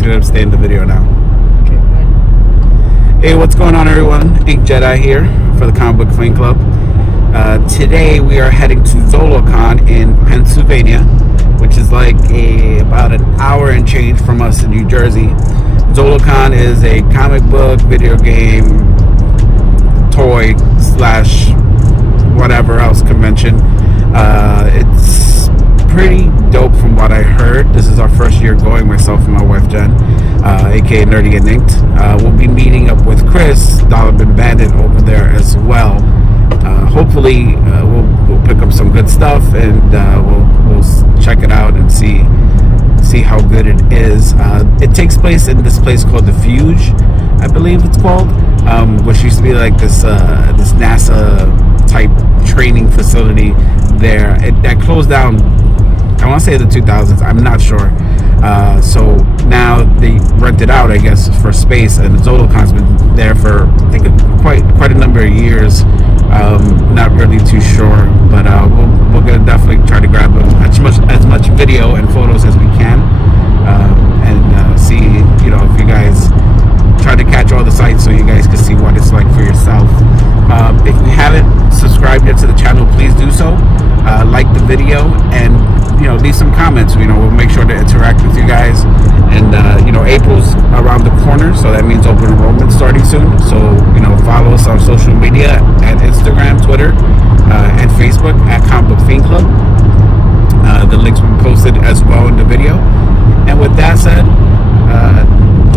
It's gonna stay in the video now. Okay, bye. Hey, what's going on, everyone? Ink Jedi here for the Comic Book Fiend Club. Today we are heading to ZoloCon in Pennsylvania, which is like about an hour and change from us in New Jersey. ZoloCon is a comic book, video game, toy slash whatever else convention. It's pretty dope from what I heard. This is our first year going, myself and my wife Jen, aka Nerdy and Inked. We'll be meeting up with Chris, Dollar Bin Bandit, over there as well. Hopefully we'll pick up some good stuff, and we'll check it out and see how good it is. It takes place in this place called the Fuge, I believe it's called, which used to be like this NASA type training facility there. That closed down, I want to say the 2000s, I'm not sure. So now they rent it out, I guess, for space, and ZoloCon's been there for, I think, quite a number of years. Not really too sure, but we're gonna definitely try to grab as much video and photos as we can, and see, if you guys try to catch all the sites so you guys can see what it's like for yourself. If you haven't subscribed yet to the channel, please do so. Like the video, and leave some comments. We'll make sure to interact with you guys. And April's around the corner, so that means open enrollment starting soon. So follow us on social media at Instagram, Twitter, and Facebook at Comic Book Fiend Club. The links will be posted as well in the video. And with that said,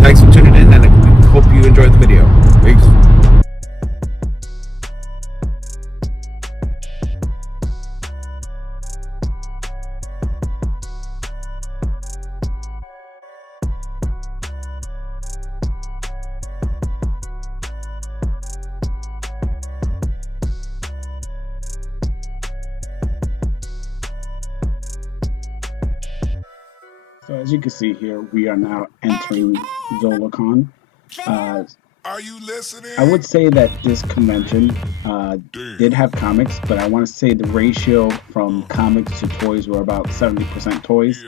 thanks for tuning in, and I hope you enjoyed the video. Peace. So as you can see here, we are now entering ZoloCon. Are you listening? I would say that this convention did have comics, but I want to say the ratio from comics to toys were about 70% toys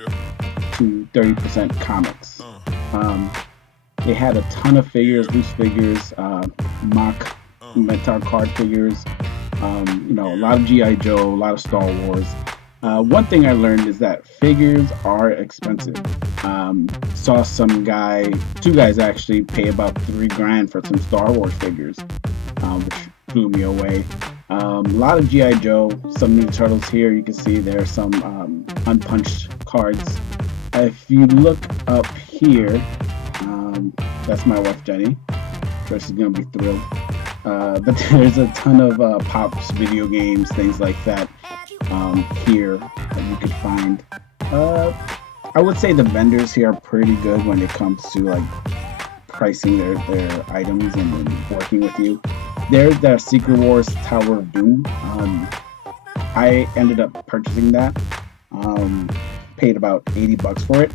to 30% comics. They had a ton of figures, loose figures, mock Mentor card figures, a lot of G.I. Joe, a lot of Star Wars. One thing I learned is that figures are expensive. Saw two guys actually pay about $3,000 for some Star Wars figures, which blew me away. A lot of G.I. Joe, some Ninja Turtles here. You can see there's some unpunched cards. If you look up here, that's my wife Jenny. She's gonna be thrilled. But there's a ton of Pops, video games, things like that. Here that you could find. I would say the vendors here are pretty good when it comes to like pricing their items and then working with you. There's the Secret Wars Tower of Doom. I ended up purchasing that. Paid about $80 for it.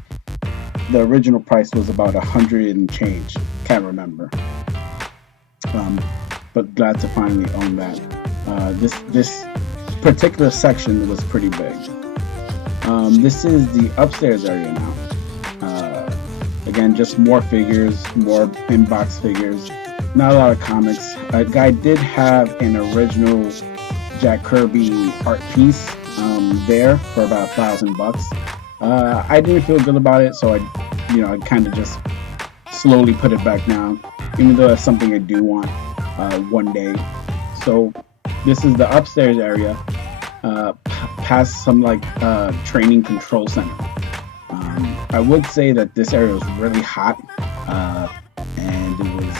The original price was about $100 and change. Can't remember. But glad to finally own that. This particular section was pretty big. This is the upstairs area now. Again, just more figures, more in-box figures, not a lot of comics. A guy did have an original Jack Kirby art piece there for about $1,000. I didn't feel good about it, so I kind of just slowly put it back down, even though that's something I do want one day. So this is the upstairs area, past some training control center. I would say that this area was really hot, and it was,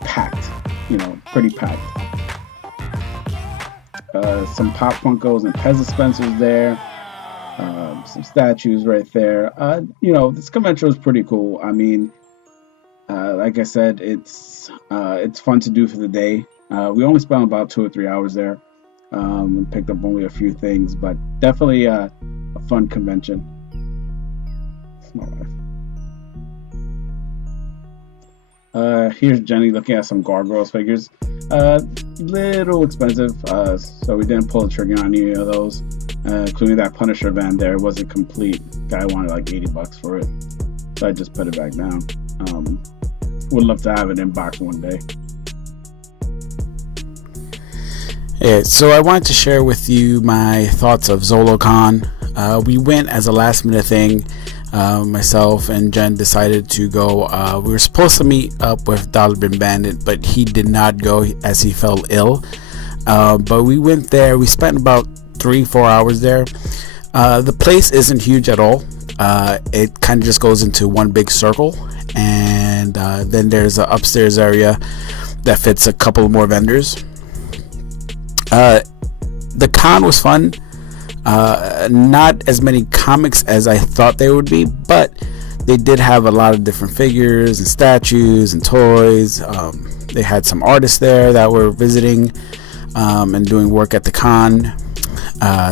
packed, pretty packed. Some Pop Funkos and Pez dispensers there, some statues right there. This convention was pretty cool. I mean, like I said, it's fun to do for the day. We only spent about 2 or 3 hours there, and picked up only a few things, but definitely a fun convention. Here's Jenny looking at some Gargoyles figures. Little expensive, so we didn't pull the trigger on any of those. including that Punisher van there. It wasn't complete. Guy wanted like $80 for it, so I just put it back down. Would love to have it in box one day. Yeah, so I wanted to share with you my thoughts of ZoloCon. We went as a last minute thing. Myself and Jen decided to go. We were supposed to meet up with Dollar Bandit, but he did not go as he fell ill. But we went there. We spent about 3-4 hours there. The place isn't huge at all. It kind of just goes into one big circle, and then there's an upstairs area that fits a couple more vendors. The con was fun. Not as many comics as I thought they would be, but they did have a lot of different figures and statues and toys. They had some artists there that were visiting and doing work at the con.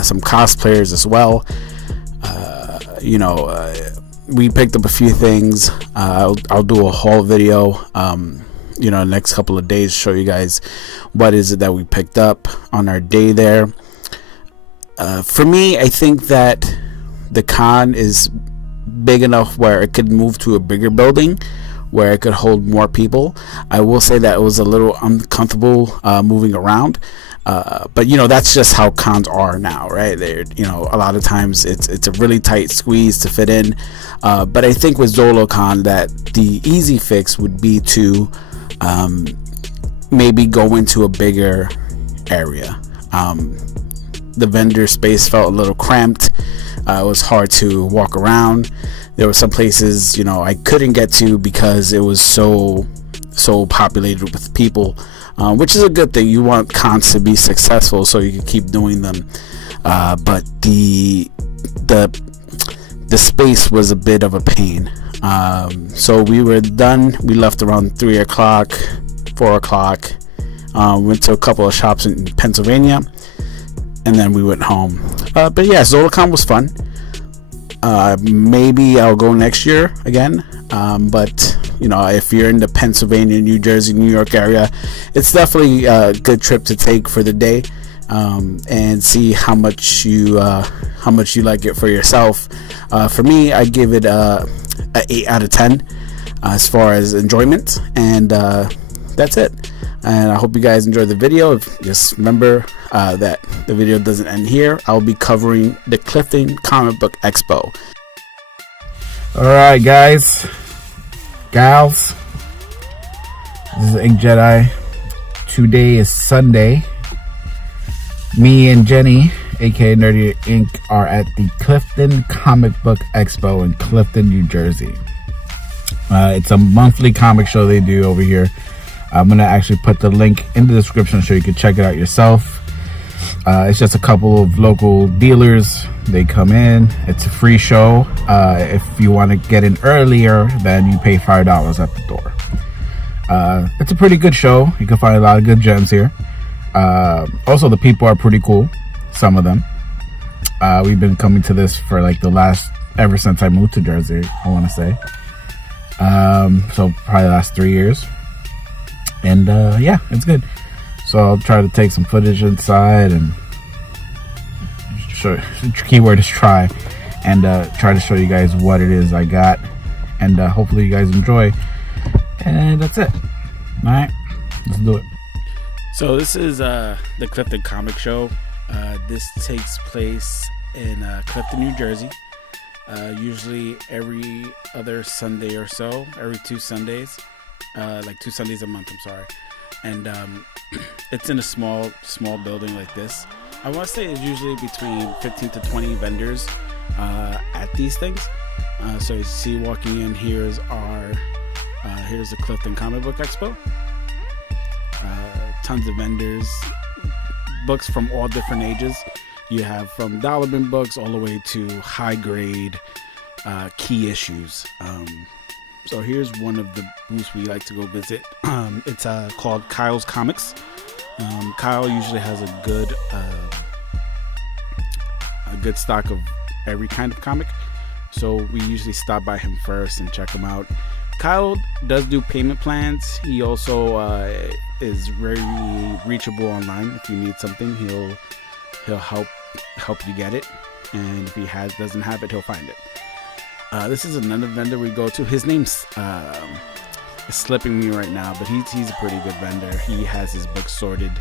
Some cosplayers as well. We picked up a few things. I'll do a haul video the next couple of days, show you guys what is it that we picked up on our day there. For me, I think that the con is big enough where it could move to a bigger building where it could hold more people. I will say that it was a little uncomfortable moving around, but that's just how cons are now, right? They're, a lot of times it's a really tight squeeze to fit in, but I think with ZoloCon that the easy fix would be to maybe go into a bigger area. The vendor space felt a little cramped. It was hard to walk around. There were some places I couldn't get to because it was so populated with people, which is a good thing. You want cons to be successful so you can keep doing them, but the space was a bit of a pain. So we were done. We left around 3 o'clock, 4 o'clock. Went to a couple of shops in Pennsylvania, and then we went home. But yeah, ZoloCon was fun. Maybe I'll go next year again. But if you're in the Pennsylvania, New Jersey, New York area, it's definitely a good trip to take for the day, and see how much you like it for yourself. For me, I give it a 8 out of 10 as far as enjoyment, and that's it. And I hope you guys enjoyed the video. Just remember that the video doesn't end here. I'll be covering the Clifton Comic Book Expo. Alright guys, gals, this is Ink Jedi. Today is Sunday. Me and Jenny, aka Nerdy Inc., are at the Clifton Comic Book Expo in Clifton, New Jersey. It's a monthly comic show they do over here. I'm going to actually put the link in the description so you can check it out yourself. It's just a couple of local dealers. They come in. It's a free show. If you want to get in earlier, then you pay $5 at the door. It's a pretty good show. You can find a lot of good gems here. Also, the people are pretty cool. Some of them. We've been coming to this for like ever since I moved to Jersey, I want to say. So probably the last 3 years. And yeah, it's good. So I'll try to take some footage inside and keyword is try, and try to show you guys what it is I got, and hopefully you guys enjoy. And that's it. All right, let's do it. So this is the Clifton Comic Show. This takes place in Clifton, New Jersey. Usually every other Sunday or so, every 2 Sundays. Like 2 Sundays a month, I'm sorry. And it's in a small building like this. I want to say it's usually between 15 to 20 vendors at these things. So you see walking in, here's the Clifton Comic Book Expo. Tons of vendors, books from all different ages. You have from dollar bin books all the way to high grade key issues. So here's one of the booths we like to go visit. It's called Kyle's Comics. Kyle usually has a good stock of every kind of comic, so we usually stop by him first and check him out. Kyle does do payment plans. He also is very reachable online. If you need something, he'll help help you get it, and if he doesn't have it, he'll find it. This is another vendor we go to. His name's is slipping me right now, but he's a pretty good vendor. He has his books sorted.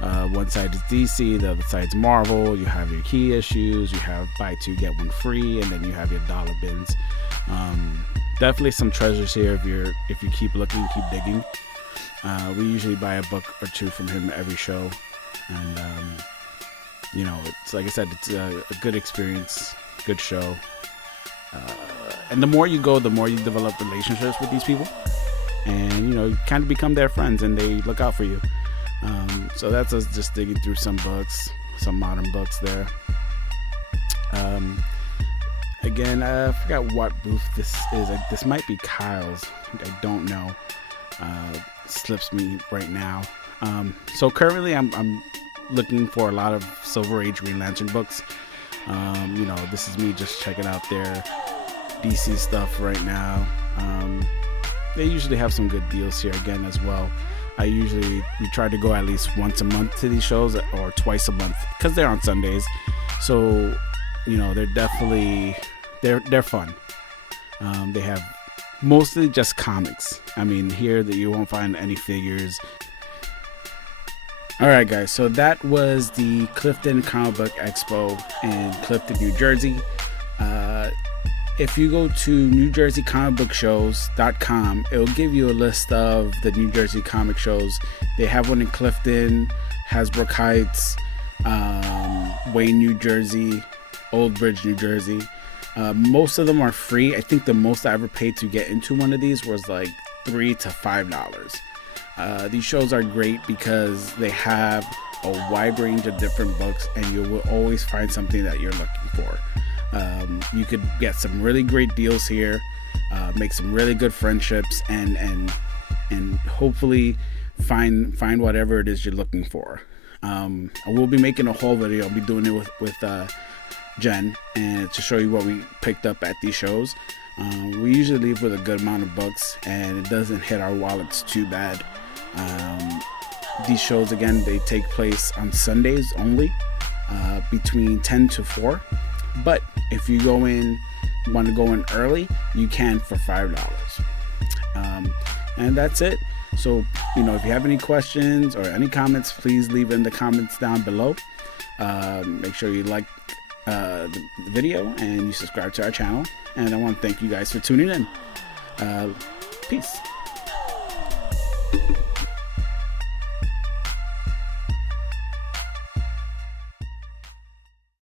One side is DC, the other side's Marvel. You have your key issues, you have buy two get one free, and then you have your dollar bins. Definitely some treasures here if you keep looking, keep digging. We usually buy a book or two from him every show, and it's like I said, it's a good experience, good show. And the more you go, the more you develop relationships with these people, and you kind of become their friends, and they look out for you. So that's us just digging through some books, some modern books there. Again, I forgot what booth this is. This might be Kyle's. I don't know. Slips me right now. So currently I'm looking for a lot of Silver Age Green Lantern books. This is me just checking out their DC stuff right now. They usually have some good deals here again as well. We try to go at least once a month to these shows, or twice a month, because they're on Sundays. So they're definitely they're fun. They have mostly just comics. I mean, here that you won't find any figures. Alright guys, so that was the Clifton Comic Book Expo in Clifton, New Jersey. If you go to NewJerseyComicBookShows.com, it will give you a list of the New Jersey comic shows. They have one in Clifton, Hasbrook Heights, Wayne, New Jersey, Old Bridge, New Jersey. Most of them are free. I think the most I ever paid to get into one of these was like $3 to $5. These shows are great because they have a wide range of different books, and you will always find something that you're looking for. You could get some really great deals here, make some really good friendships, and hopefully find whatever it is you're looking for. I will be making a whole video. I'll be doing it with Jen, and to show you what we picked up at these shows. We usually leave with a good amount of books, and it doesn't hit our wallets too bad. These shows, again, they take place on Sundays only, between 10 to 4. But if you want to go in early, you can for $5. And that's it. So, if you have any questions or any comments, please leave in the comments down below. Make sure you like the video and you subscribe to our channel. And I want to thank you guys for tuning in. Peace.